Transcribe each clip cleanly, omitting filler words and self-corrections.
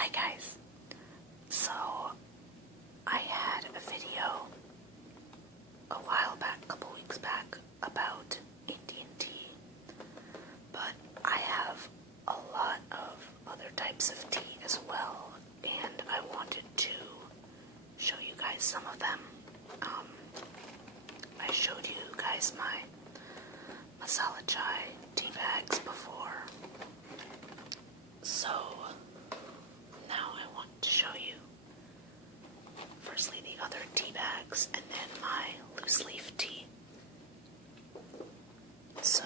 Hi guys. So I had a video a while back, a couple weeks back, about AT&T, but I have a lot of other types of tea as well, and I wanted to show you guys some of them. I showed you guys my masala chai tea bags before, so now I want to show you firstly the other tea bags and then my loose leaf tea. So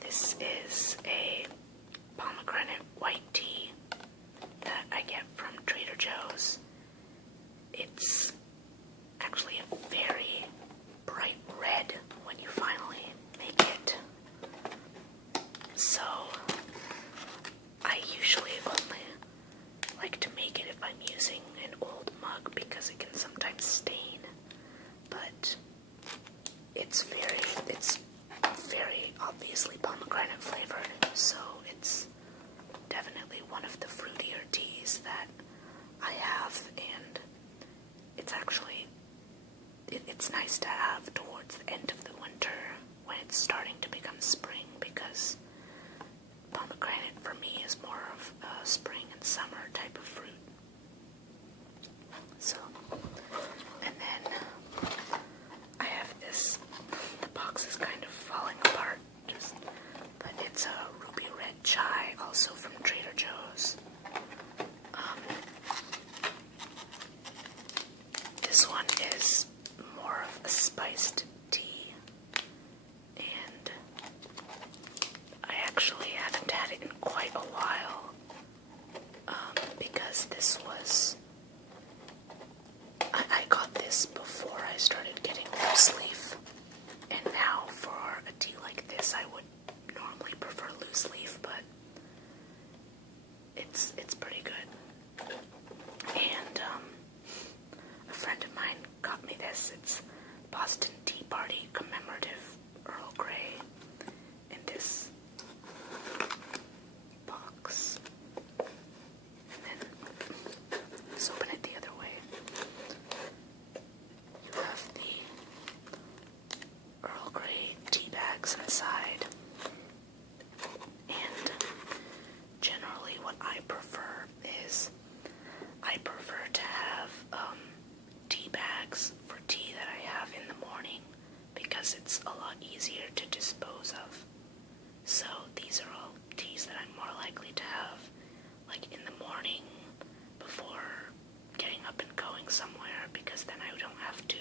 this is a pomegranate white tea that I get from Trader Joe's. It's actually a very bright red when you finally make it. So I usually only like to make it if I'm using an old mug because it can sometimes stain, but it's very obviously pomegranate flavored, so it's definitely one of the fruitier teas that I have, and it's actually it's nice to have towards the end of the winter when it's starting to become spring, because pomegranate for me is more of a spring and summer type of fruit. So, and then I have this, the box is kind of falling apart, but it's a ruby red chai, also from Trader Joe's. This one is more of a spiced tea, and I actually haven't had it in quite a while, because this was, I got this before I started getting loose leaf, and now for a tea like this I would normally prefer loose leaf, but it's pretty good. And a friend of mine got me this. It's Boston Tea Party Commemorative Earl Grey in this box. And then let's open it the other way. You have the Earl Grey tea bags inside. And generally what I prefer is I prefer to have tea bags for tea that I have in the morning, because it's a lot easier to dispose of. So these are all teas that I'm more likely to have like in the morning before getting up and going somewhere, because then I don't have to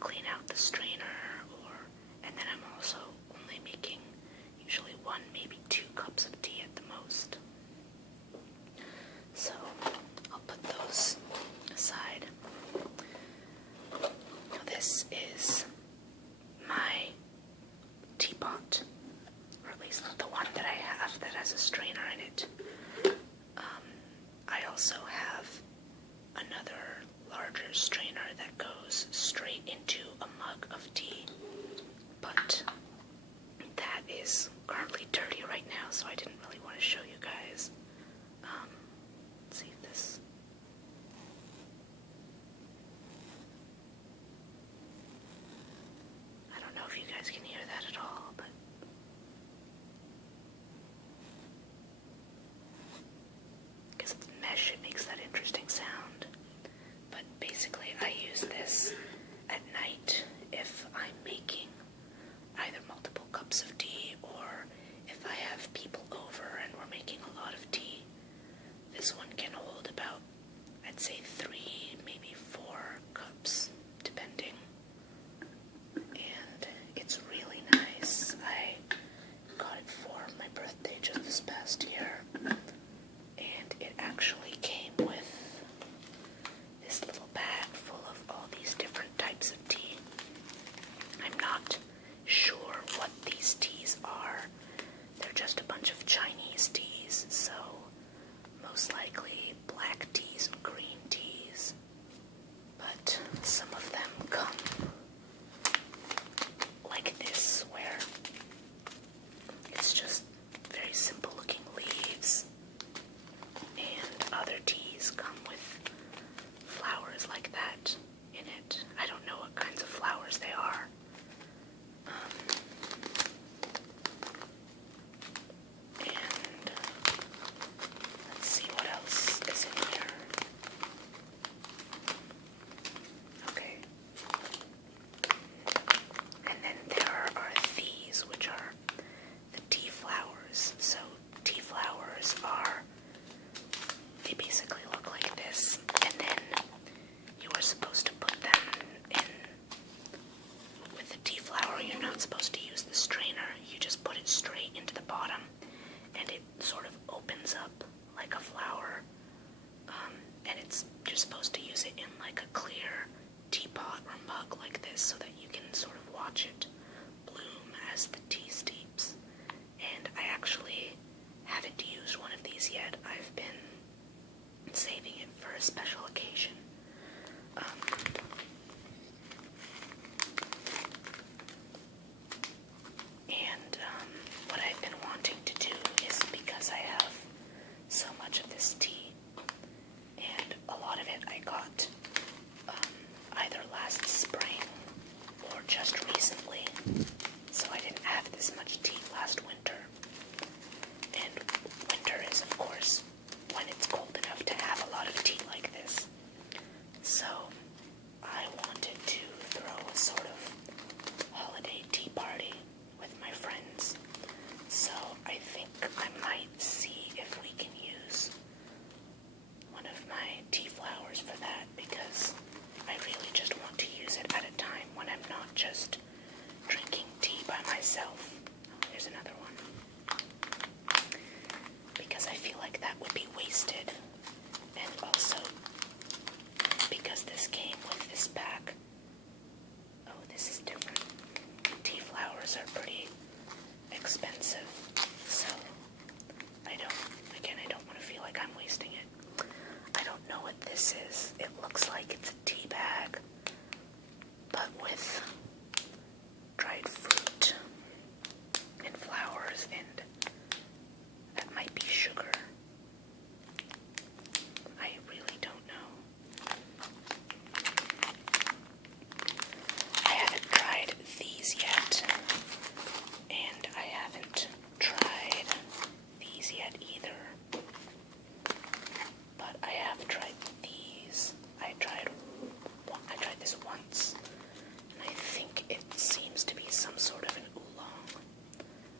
clean out the strainer, and then I'm also only making usually 1, maybe 2 cups of tea at the most. So I'll put those aside. Now this is my teapot, or at least the one that I have that has a strainer in it. I also have another larger strainer that goes straight into a mug of tea, but that is currently dirty right now, so I didn't really want to show you guys. Let's see if this... I don't know if you guys can hear that at all, but... because it's mesh, it makes that interesting sound. But basically, I use this at night if I'm making either multiple cups of tea, or if I have people over and we're making a lot of tea. This one can hold about, I'd say 3, maybe 4 cups, depending. And it's really nice. I got it for my birthday just this past year, and it actually came with this little bag full of all these different use it in like a clear teapot or mug like this so that you can sort of watch it bloom as the tea steeps. And I actually haven't used one of these yet. I've been saving it for a special occasion. What I've been wanting to do is, because I have so much of this tea, and a lot of it I got either last spring or just recently, so I didn't have this much tea last winter. And winter is, of course, when it's cold enough to have a lot of tea like this. So I wanted to throw a sort of holiday tea party with my friends. So I think I might see if we can use one of my tea flowers for that, because I really just want to use it at a time when I'm not just drinking tea by myself. Oh, here's another one. Because I feel like that would be wasted. And also, because this came with this pack. Oh, this is different. Tea flowers are pretty expensive, so I don't want to feel like I'm wasting it. I don't know what this is. It looks like it's a tea bag, but with dried fruit and flowers, and that might be sugar. I really don't know. I haven't tried these yet, and I haven't tried these yet either. But I have tried these. I tried this once, and I think it seems to be some sort of an oolong.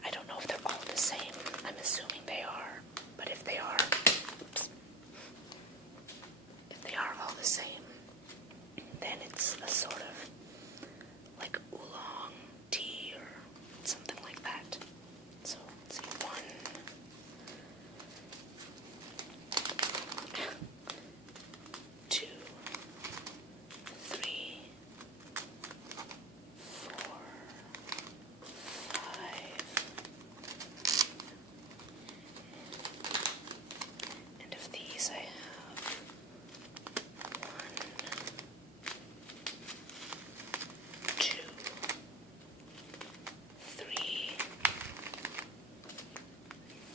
I don't know if they're all the same. I'm assuming they are, but if they are, all the same, then it's a sort of like oolong tea or something like that. So let's see, 1, 2, 3, 4, 5. And of these I have 1, 2, 3,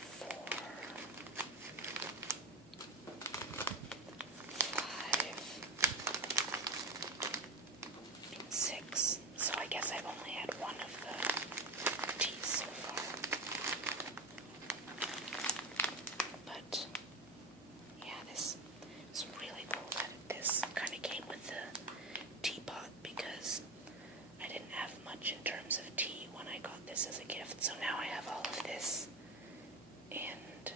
4, 5, 6. So I guess I've only had one of the teas so far. But yeah, this is really cool that this kind of came with the teapot, because I didn't have much in terms of tea when I got this as a gift. So now I have all of this, and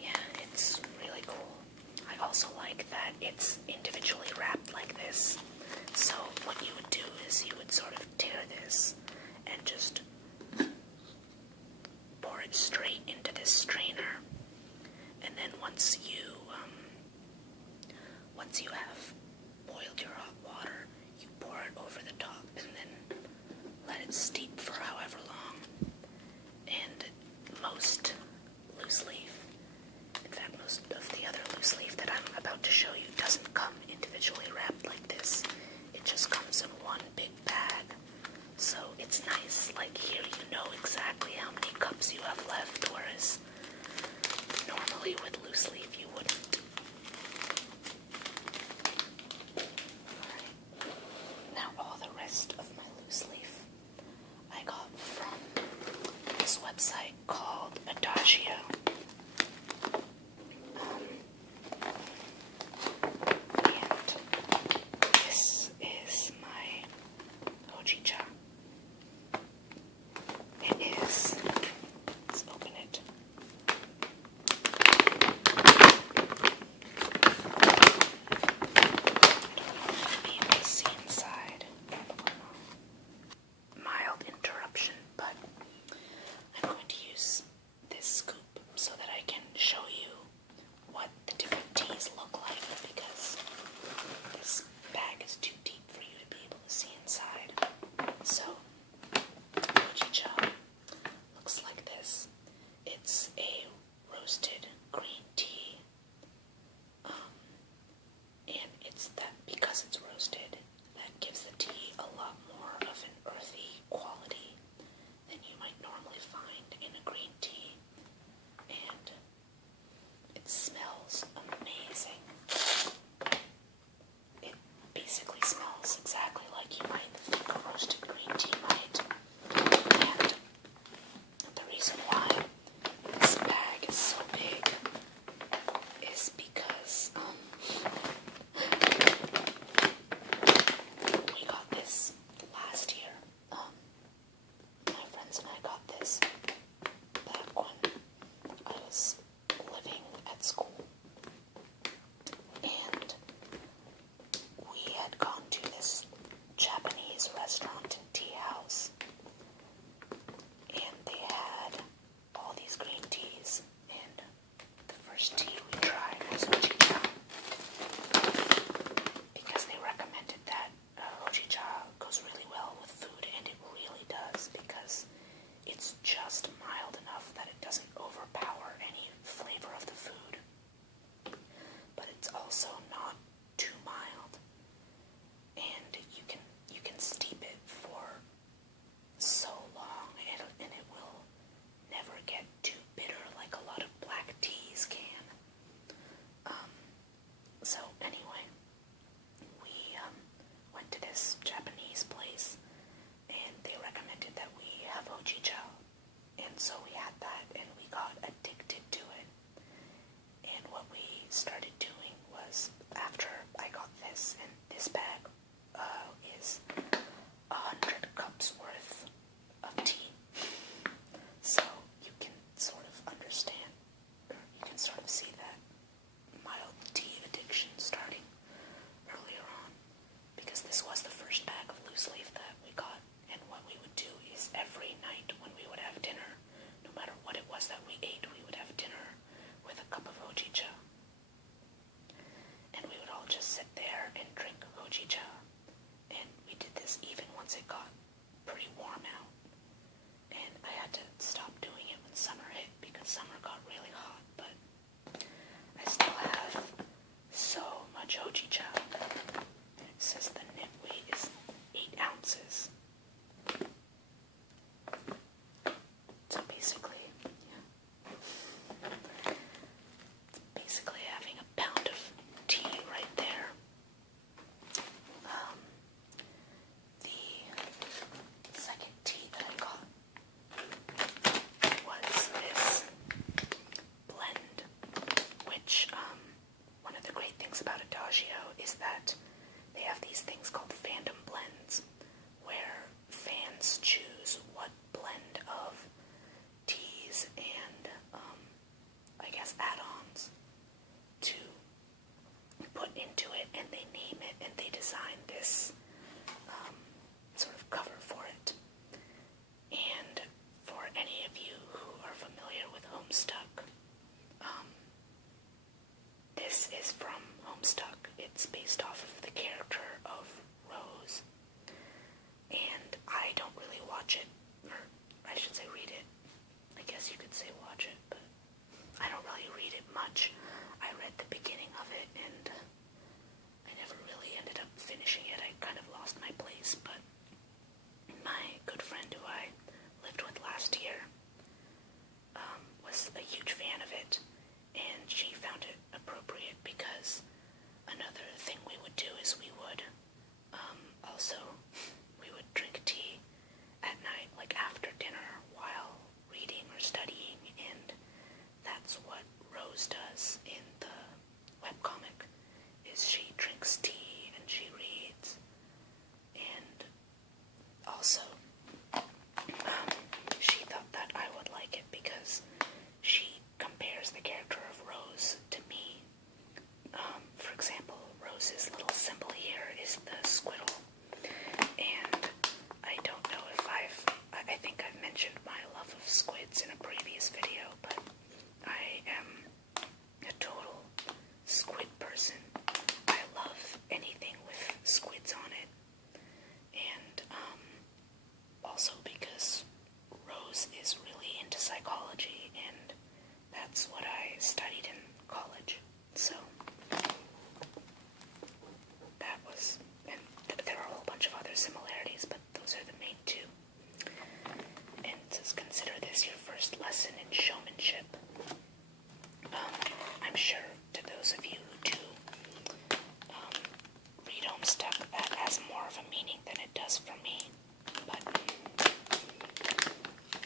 yeah, it's really cool. I also like that it's individually wrapped like this. So what you would do is you would sort of tear this and just pour it straight into this strainer, and then once you have boiled your hot water, you pour it over the top and then let it steep for however long. And most loose leaf, in fact most of the other loose leaf that I'm about to show you, doesn't come individually wrapped like this. It just comes in one big bag. So it's nice, like here you know exactly how many cups you have left, whereas normally with loose leaf you wouldn't. Alright, now all the rest of my loose leaf I roasted green tea, and it's that because it's roasted, that gives the tea a lot more of an earthy quality than you might normally find in a green tea, and it smells amazing. It basically smells exactly like you might think a roasted green tea might, and the reason why this bag is so big is because we got this last year. My friends and I got this back when I was living at school, and we had gone to this Japanese restaurant and tea house, and they had all these green teas, and the first tea we tried was hojicha, because they recommended that hojicha goes really well with food, and it really does, because it's just mild enough that it doesn't overpower any flavor of the food, but it's also not too mild, and you can steep it for so long, and it will never get too bitter like a lot of black teas can. So anyway, we went to this Japanese place, and they recommended that we have hojicha, and so we had that, and we got addicted to it. And what we started doing was, after I got this, and this bag is 100 cups worth of tea. So you can sort of understand, or you can sort of see that mild tea addiction starting earlier on, because this was the first bag of loose leaf that we got, and what we would do is every night when we would have dinner, no matter what it was that we ate, we would have dinner with a cup of hojicha. And we would all just sit there and drink hojicha. And we did this even once it got pretty warm out. And I had to stop doing it when summer hit, because summer got really hot, but I still have so much hojicha. And it says the net weight is 8 ounces. So basically, it's basically having a pound of tea right there. The second tea that I got was this blend, which one of the great things about Adagio is that they have these things called Fandom blends, where fans choose what blend of teas and I guess add-ons to put into it, and they name it, and they design this sort of cover for it. And for any of you who are familiar with Homestuck, this is from Homestuck. It's based off of the character of Rose, and I don't really watch it, or I should say read it. I guess you could say watch it, but I don't really read it much. I read the beginning of it, and I never really ended up finishing it. I kind of lost my place, but my good friend who I lived with last year was a huge fan of it, and she found it appropriate because another thing we would do is we would drink tea at night, like after dinner, while reading or studying, and that's what Rose does in the webcomic, is she drinks tea and she reads. And also, she thought studied in college. So that was, and there are a whole bunch of other similarities, but those are the main two. And just consider this your first lesson in showmanship. I'm sure to those of you who do read Homestep, that has more of a meaning than it does for me. But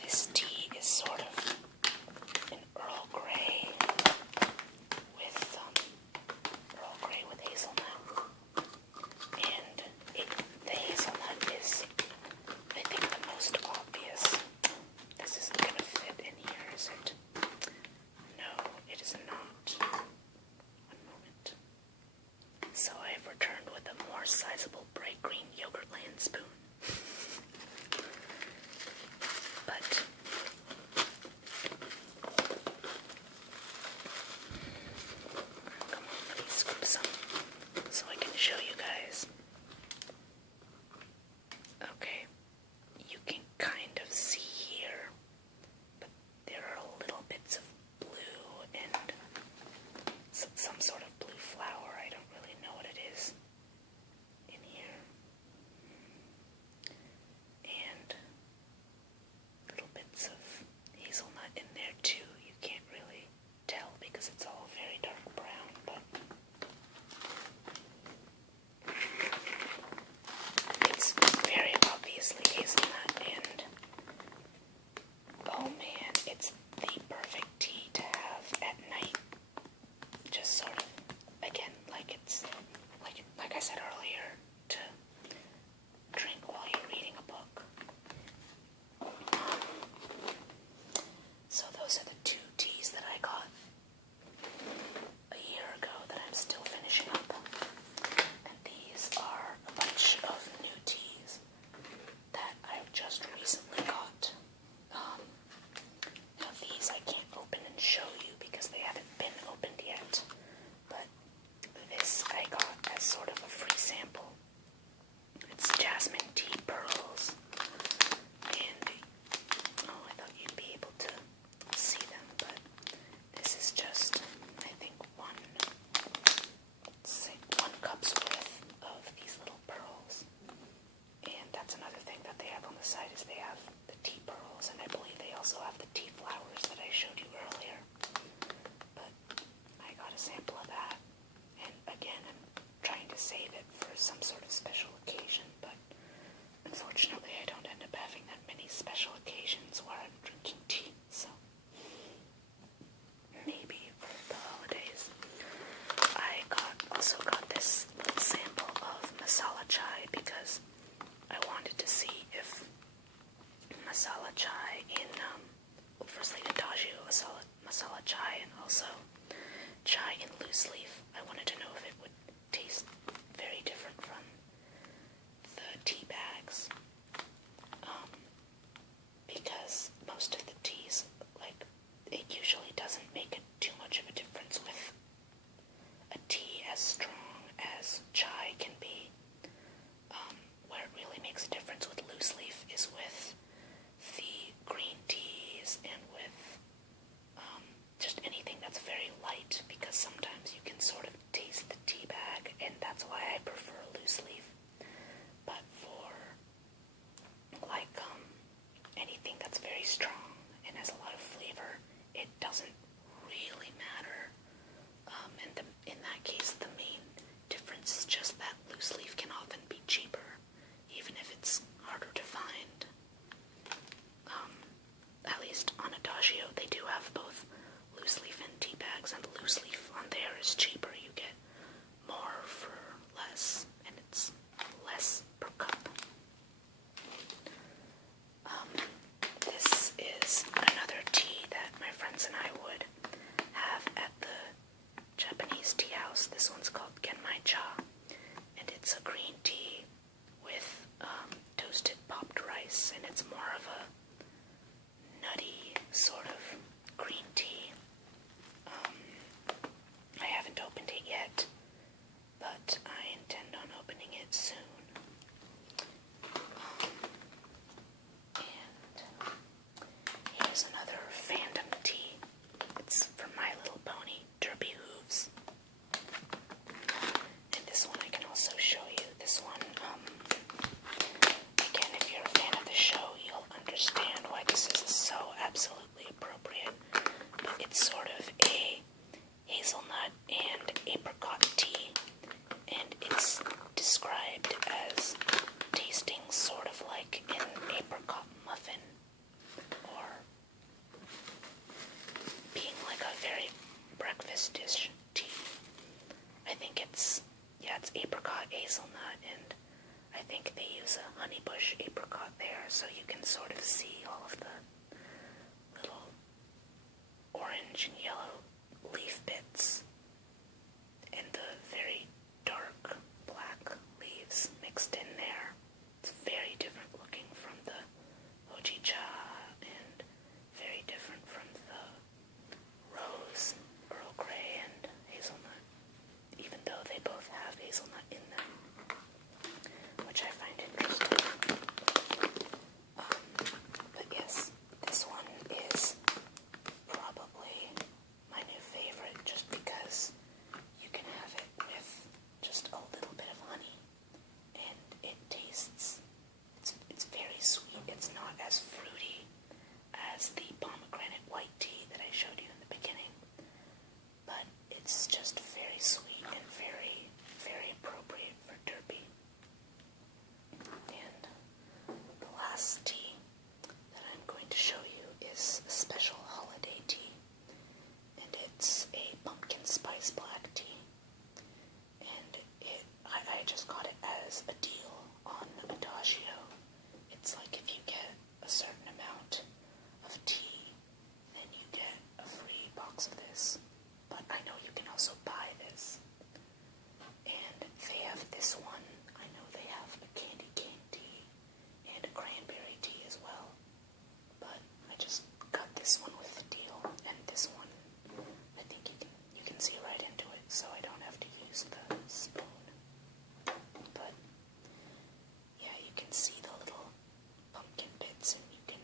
this tea is sort of an Earl Grey with hazelnut, and the hazelnut is, I think, the most obvious. This isn't gonna fit in here, is it? No, it is not. One moment. So I have returned with a more sizable bright green yogurt land spoon. But come on, let me scoop some so I can show you guys. Okay, you can kind of see here, but there are little bits of blue and some sort of blue flower. I don't really know what it is in here. And little bits of hazelnut in there too. You can't really tell because it's all very dark brown, but this dish tea. I think it's apricot hazelnut, and I think they use a honeybush apricot there, so you can sort of see all of the little orange and yellow leaf bits and the very dark black leaves mixed in there. It's very different looking from the hojicha and very different from the rose, Earl Grey, and hazelnut, even though they both have hazelnut in them, which I find interesting. But yes, this one is probably my new favorite just because you can have it with just a little bit of honey, and it tastes, it's very sweet. It's not as fruity as the pomegranate white tea that I showed you in the beginning, but it's just very sweet and very, very appropriate for derby. And the last tea that I'm going to show you is a special holiday tea, and it's a pumpkin spice black tea. And I just got it as a deal on Adagio. It's like if you get a certain amount of tea, then you get a free box of this. But I know you can also buy this. And they have this one. I know they have a candy cane tea and a cranberry tea as well. But I just got this one with the deal, and this one, I think you can see right into it, so I don't have to use the spoon. But yeah, you can see the little pumpkin bits, and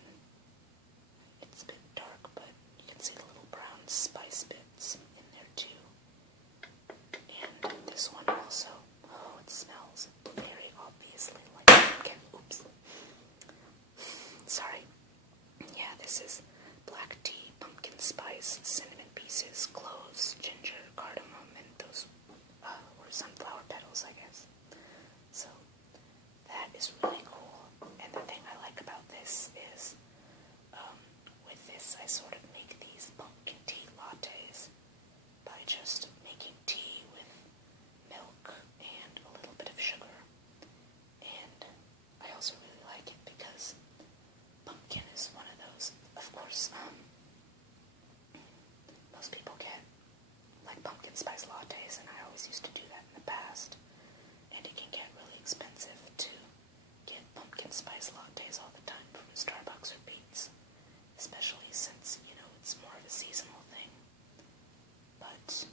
it's a bit dark, but you can see the little brown spice bits in there too. And this one also, it smells very obviously like pumpkin. Oops. Sorry. Yeah, this is black tea, pumpkin spice, cinnamon pieces, cloves, ginger, cardamom, and those were sunflower petals, I guess. So that is really cool. And the thing I like about this is, with this, I sort of make these pumpkin tea lattes by just making tea with milk and a little bit of sugar. And I also really like it because pumpkin is one of those, of course, most people get like pumpkin spice lattes, and I always used to do that in the past, and it can get really expensive to get pumpkin spice lattes all the time from Starbucks or Beats, especially since, it's more of a seasonal thing. But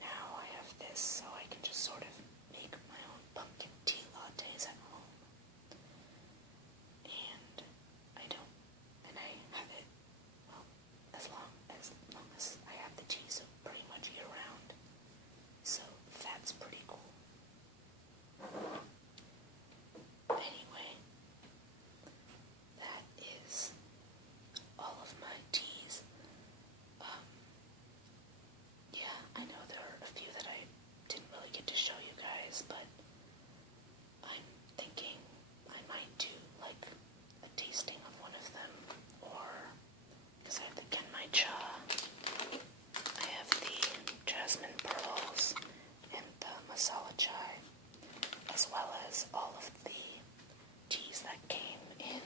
now I have this, so I can just sort of make my own pumpkin tea lattes at home. And I have it, well, as long as I have the tea, so pretty much year round. So that's pretty cool. Anyway, that is all of my teas. Yeah, I know there are a few that I didn't really get to show you guys, but I'm thinking I might do like a tasting of one of them, or because I have the Genmai Cha, I have the jasmine pearls and the masala chai, as well as all of the teas that came in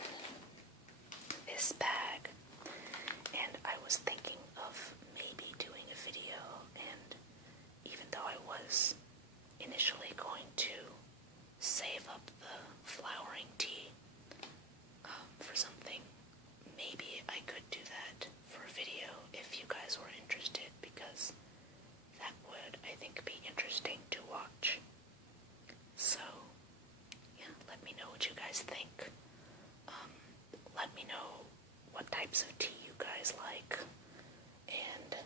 this bag. And I was thinking of maybe doing a video, and even though I was initially going to save up the flowering tea for something, maybe I could do that for a video if you guys were interested, because that would, I think, be interesting to watch. So, yeah, let me know what you guys think. Let me know what types of tea you guys like, and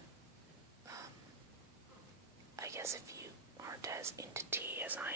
I guess if you aren't as into tea as I